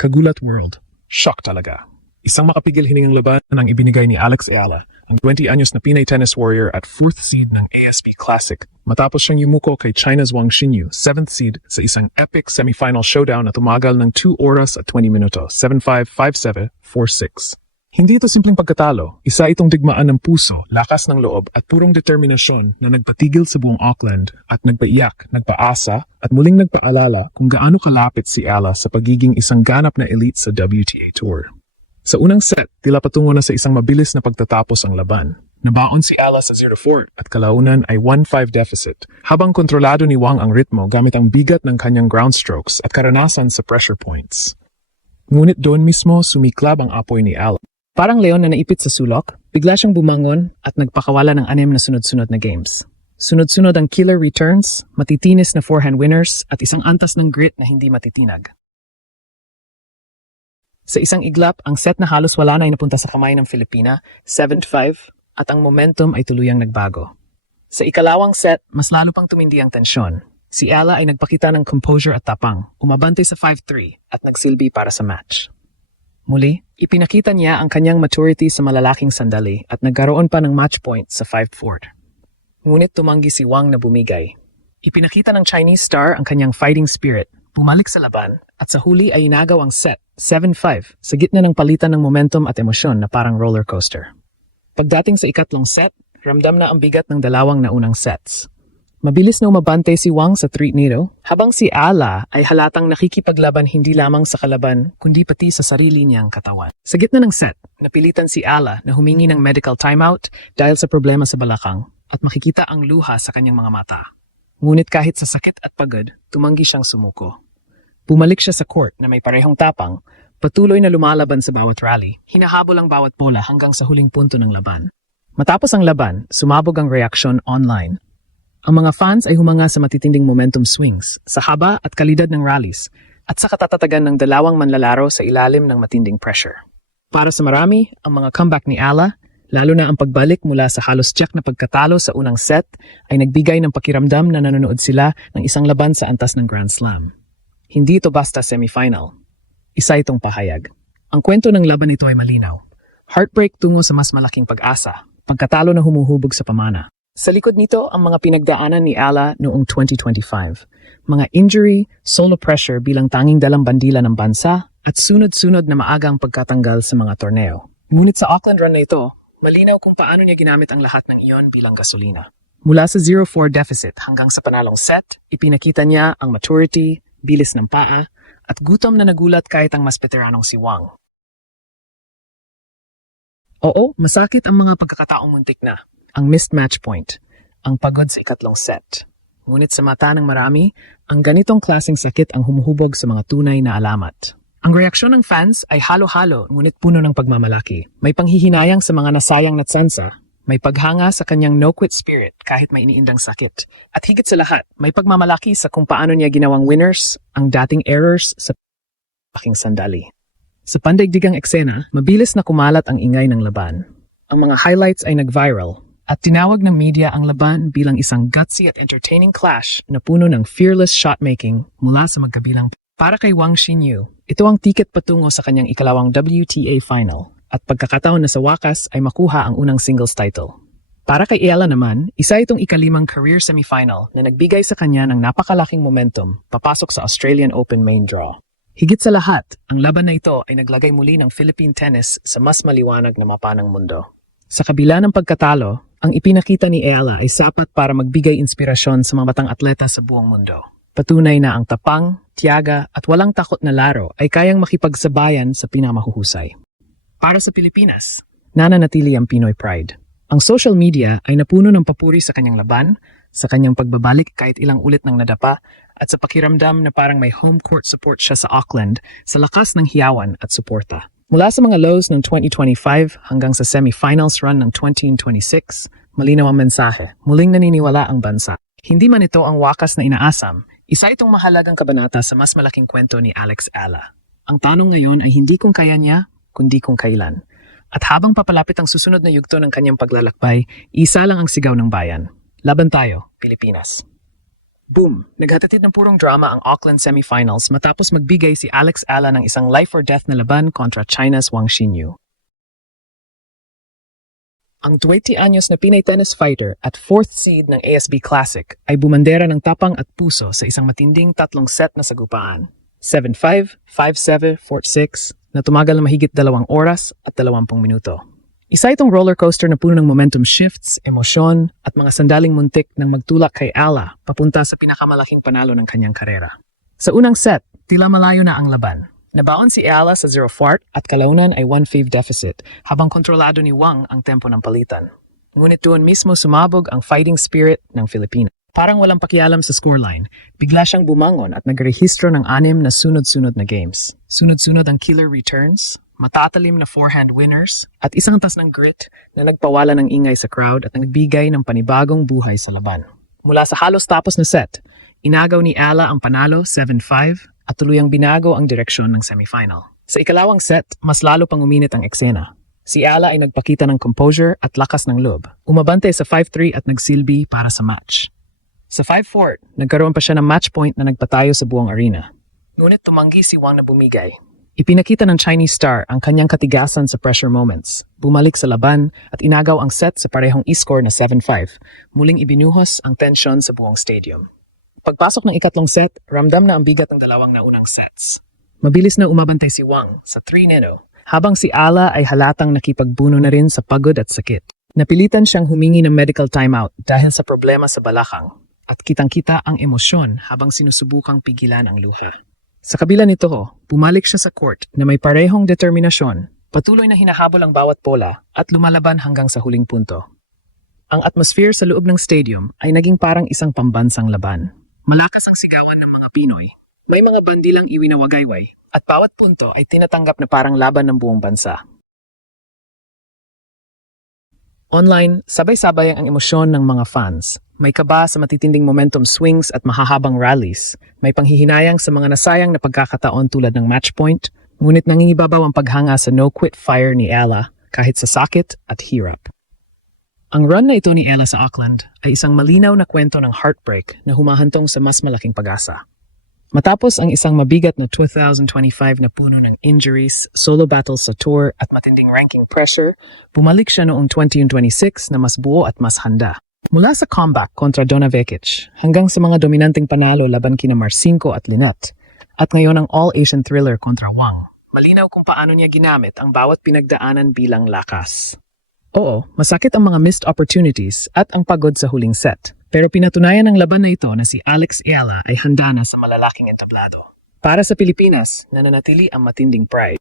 Kagulat World. Shock talaga. Isang makapigil hiningang laban ang ibinigay ni Alex Ayala, ang 20 anyos na Pinay tennis warrior at 4th seed ng ASP Classic, matapos siyang yumuko kay China's Wang Xinyu, 7th seed, sa isang epic semifinal showdown na tumagal ng 2 oras at 20 minuto, 7-5, 5-7, 4-6. Hindi ito simpleng pagkatalo, isa itong digmaan ng puso, lakas ng loob at purong determinasyon na nagpatigil sa buong Auckland at nagpaiyak, nagpaasa at muling nagpaalala kung gaano kalapit si Ayala sa pagiging isang ganap na elite sa WTA Tour. Sa unang set, tila patungo na sa isang mabilis na pagtatapos ang laban. Nabaon si Ayala sa 0-4 at kalaunan ay 1-5 deficit, habang kontrolado ni Wang ang ritmo gamit ang bigat ng kanyang ground strokes at karanasan sa pressure points. Ngunit doon mismo sumiklab ang apoy ni Ayala. Parang leon na naipit sa sulok, bigla siyang bumangon at nagpakawala ng 6 na sunod-sunod na games. Sunod-sunod ang killer returns, matitinis na forehand winners at isang antas ng grit na hindi matitinag. Sa isang iglap, ang set na halos wala na ay napunta sa kamay ng Filipina, 7-5, at ang momentum ay tuluyang nagbago. Sa ikalawang set, mas lalo pang tumindi ang tensyon. Si Ayala ay nagpakita ng composure at tapang, umabante sa 5-3 at nagsilbi para sa match. Muli, ipinakita niya ang kanyang maturity sa malalaking sandali at nagkaroon pa ng match point sa 5-4. Ngunit tumanggi si Wang na bumigay. Ipinakita ng Chinese star ang kanyang fighting spirit, bumalik sa laban, at sa huli ay inagaw ang set, 7-5, sa gitna ng palitan ng momentum at emosyon na parang roller coaster. Pagdating sa ikatlong set, ramdam na ang bigat ng dalawang naunang sets. Mabilis na umabante si Wang sa treat nito, habang si Ayala ay halatang nakikipaglaban hindi lamang sa kalaban, kundi pati sa sarili niyang katawan. Sa gitna ng set, napilitan si Ayala na humingi ng medical timeout dahil sa problema sa balakang at makikita ang luha sa kanyang mga mata. Ngunit kahit sa sakit at pagod, tumanggi siyang sumuko. Bumalik siya sa court na may parehong tapang, patuloy na lumalaban sa bawat rally, hinahabol ang bawat bola hanggang sa huling punto ng laban. Matapos ang laban, sumabog ang reaksyon online. Ang mga fans ay humanga sa matitinding momentum swings, sa haba at kalidad ng rallies, at sa katatatagan ng dalawang manlalaro sa ilalim ng matinding pressure. Para sa marami, ang mga comeback ni Ayala, lalo na ang pagbalik mula sa halos tiyak na pagkatalo sa unang set, ay nagbigay ng pakiramdam na nanonood sila ng isang laban sa antas ng Grand Slam. Hindi ito basta semifinal. Isa itong pahayag. Ang kwento ng laban nito ay malinaw. Heartbreak tungo sa mas malaking pag-asa, pagkatalo na humuhubog sa pamana. Sa likod nito ang mga pinagdaanan ni Ayala noong 2025. Mga injury, solo pressure bilang tanging dalang bandila ng bansa, at sunod-sunod na maagang pagkatanggal sa mga torneo. Ngunit sa Auckland run na ito, malinaw kung paano niya ginamit ang lahat ng iyon bilang gasolina. Mula sa 0-4 deficit hanggang sa panalong set, ipinakita niya ang maturity, bilis ng paa, at gutom na nagulat kahit ang mas veteranong si Wang. Oo, masakit ang mga pagkakataong muntik na. Ang missed match point, ang pagod sa ikatlong set. Ngunit sa mata ng marami, ang ganitong klaseng sakit ang humuhubog sa mga tunay na alamat. Ang reaksyon ng fans ay halo-halo ngunit puno ng pagmamalaki. May panghihinayang sa mga nasayang na tsansa, may paghanga sa kanyang no-quit spirit kahit may iniindang sakit. At higit sa lahat, may pagmamalaki sa kung paano niya ginawang winners ang dating errors sa aking sandali. Sa pandaigdigang eksena, mabilis na kumalat ang ingay ng laban. Ang mga highlights ay nag-viral, at tinawag ng media ang laban bilang isang gutsy at entertaining clash na puno ng fearless shotmaking mula sa magkabilang. Para kay Wang Xinyu, ito ang tiket patungo sa kanyang ikalawang WTA final at pagkakataon na sa wakas ay makuha ang unang singles title. Para kay Ayala naman, isa itong ikalimang career semifinal na nagbigay sa kanya ng napakalaking momentum papasok sa Australian Open main draw. Higit sa lahat, ang laban na ito ay naglagay muli ng Philippine tennis sa mas maliwanag na mapa ng mundo. Sa kabila ng pagkatalo, ang ipinakita ni Ayala ay sapat para magbigay inspirasyon sa mga batang atleta sa buong mundo. Patunay na ang tapang, tiyaga at walang takot na laro ay kayang makipagsabayan sa pinamahuhusay. Para sa Pilipinas, nananatili ang Pinoy Pride. Ang social media ay napuno ng papuri sa kanyang laban, sa kanyang pagbabalik kahit ilang ulit ng nadapa, at sa pakiramdam na parang may home court support siya sa Auckland sa lakas ng hiyawan at suporta. Mula sa mga lows ng 2025 hanggang sa semifinals run ng 2026, malinaw ang mensahe. Muling naniniwala ang bansa. Hindi man ito ang wakas na inaasam, isa itong mahalagang kabanata sa mas malaking kwento ni Alex Ayala. Ang tanong ngayon ay hindi kung kaya niya, kundi kung kailan. At habang papalapit ang susunod na yugto ng kanyang paglalakbay, isa lang ang sigaw ng bayan. Laban tayo, Pilipinas. Boom! Naghatatid ng purong drama ang Auckland semifinals matapos magbigay si Alex Ala ng isang life-or-death na laban kontra China's Wang Xinyu. Ang 20 anyos na Pinay tennis fighter at 4th seed ng ASB Classic ay bumandera ng tapang at puso sa isang matinding tatlong set na sagupaan. 7-5, 5-7, 4-6 na tumagal na mahigit 2 oras at 20 minuto. Isa itong roller coaster na puno ng momentum shifts, emosyon at mga sandaling muntik nang magtulak kay Ala papunta sa pinakamalaking panalo ng kanyang karera. Sa unang set, tila malayo na ang laban. Nabaon si Ala sa 0-4 at kalaunan ay 1-5 deficit habang kontrolado ni Wang ang tempo ng palitan. Ngunit doon mismo sumabog ang fighting spirit ng Filipina. Parang walang pakialam sa scoreline, bigla siyang bumangon at nagrehistro ng 6 na sunod-sunod na games. Sunod-sunod ang killer returns, matatalim na forehand winners, at isang tas ng grit na nagpawala ng ingay sa crowd at nagbigay ng panibagong buhay sa laban. Mula sa halos tapos na set, inagaw ni Ala ang panalo 7-5 at tuluyang binago ang direksyon ng semifinal. Sa ikalawang set, mas lalo pang uminit ang eksena. Si Ala ay nagpakita ng composure at lakas ng loob. Umabante sa 5-3 at nagsilbi para sa match. Sa 5-4, nagkaroon pa siya ng match point na nagpatayo sa buong arena. Ngunit tumanggi si Wang na bumigay. Ipinakita ng Chinese star ang kanyang katigasan sa pressure moments. Bumalik sa laban at inagaw ang set sa parehong e-score na 7-5. Muling ibinuhos ang tensyon sa buong stadium. Pagpasok ng ikatlong set, ramdam na ang bigat ng dalawang naunang sets. Mabilis na umabantay si Wang sa 3-0, habang si Ala ay halatang nakipagbuno na rin sa pagod at sakit. Napilitan siyang humingi ng medical timeout dahil sa problema sa balakang, at kitang-kita ang emosyon habang sinusubukang pigilan ang luha. Sa kabila nito, bumalik siya sa court na may parehong determinasyon, patuloy na hinahabol ang bawat bola at lumalaban hanggang sa huling punto. Ang atmosphere sa loob ng stadium ay naging parang isang pambansang laban. Malakas ang sigawan ng mga Pinoy. May mga bandilang iwinawagayway at bawat punto ay tinatanggap na parang laban ng buong bansa. Online, sabay-sabay ang emosyon ng mga fans. May kaba sa matitinding momentum swings at mahahabang rallies. May panghihinayang sa mga nasayang na pagkakataon tulad ng match point, ngunit nangingibabaw ang paghanga sa no-quit fire ni Ella kahit sa sakit at hirap. Ang run na ito ni Ella sa Auckland ay isang malinaw na kwento ng heartbreak na humahantong sa mas malaking pag-asa. Matapos ang isang mabigat na 2025 na puno ng injuries, solo battles sa tour at matinding ranking pressure, bumalik siya noong 2026 na mas buo at mas handa. Mula sa comeback kontra Donna Vekic hanggang sa mga dominanteng panalo laban kina Marcinko at Lynette, at ngayon ang all-Asian thriller kontra Wang, malinaw kung paano niya ginamit ang bawat pinagdaanan bilang lakas. Oo, masakit ang mga missed opportunities at ang pagod sa huling set. Pero pinatunayan ng laban na ito na si Alex Ayala ay handa na sa malalaking entablado. Para sa Pilipinas, nananatili ang matinding pride.